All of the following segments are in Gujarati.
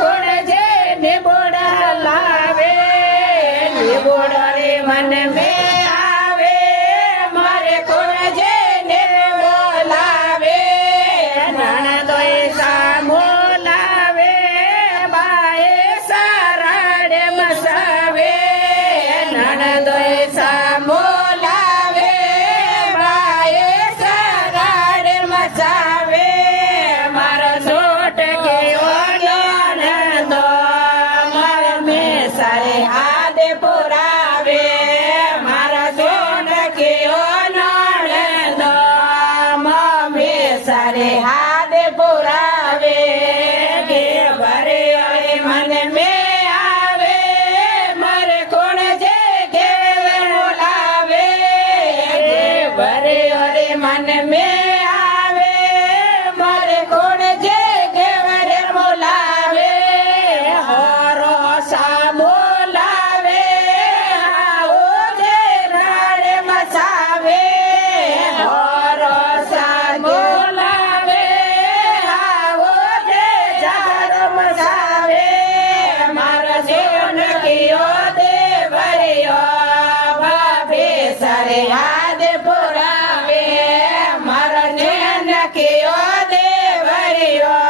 કોણ જે નિબોડા લાવે નિબોડો રે મન મેં આવે મારે કોણ જે નિબોડો લાવે નણદોય સામો લાવે બાએ સારાડે મસાવે નણદોય સામો લાવે બાએ સારાડે મસાવે મારો છોટ કેવો નણદો મારે મેં સારે હાથ પુરાવે મારા છોટ કેવો નણદો મેં સારે હાથ પુરાવે કે ભરે મન મેં આવે મારે કોણ છે ઘેર બોલાવે ભરે મન મેં આવે મારે કોણ છે ઘેર બોલાવે હોરો સા બોલાવે આવો જે રાડે મસાવે હોરો સા બોલાવે આવો જે ઝાડ મસાવે મારા જીવન કયો દેવરિયો ભાભે સારે હાથ પુરાવે મારા નેન કયો દેવરિયો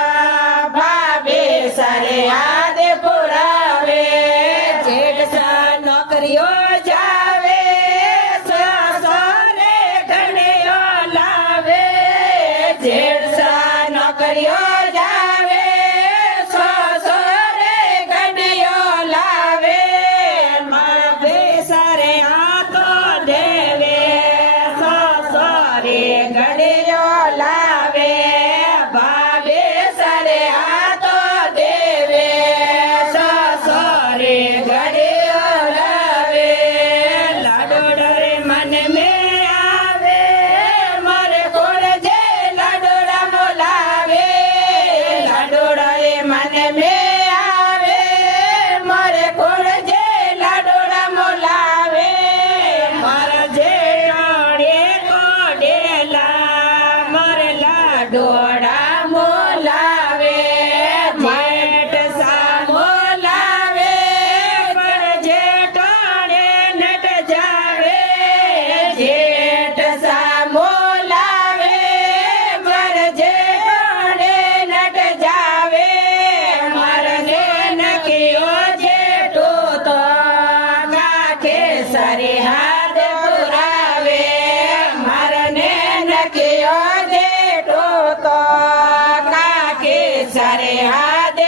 ભાભે સારે હાથ પુરાવે જેઠસા નોકરીઓ જાવે સસરે ઘણીઓ લાવે જેઠસા નોકરીઓ જાવે સસરે ઘણીઓ લાવે ભાભે સારે હાથો દેવે સસરે ઘણીઓ લાવે ભાભે સારે હાથો દેવે સસરે ઘણીઓ લાવે લાડોડરે મન મેં આવે મારે કોણ જે લાડોડા બોલાવે લાડોડરે મન મેં આવે મારે કોણ જે લાડોડા બોલાવે મારા જેઠાણીએ કોડેલા મારે લાડોડા બોલાવે જેઠ સા બોલાવે પણ જેઠાણે નટ જાવે જેઠ સા બોલાવે પણ જેઠાણે નટ જાવે મારા જેન કયો જેઠો તો કાખે સારે હાથ પુરાવે મારા નેન કયો જેઠો તો કાખે સારે હાથ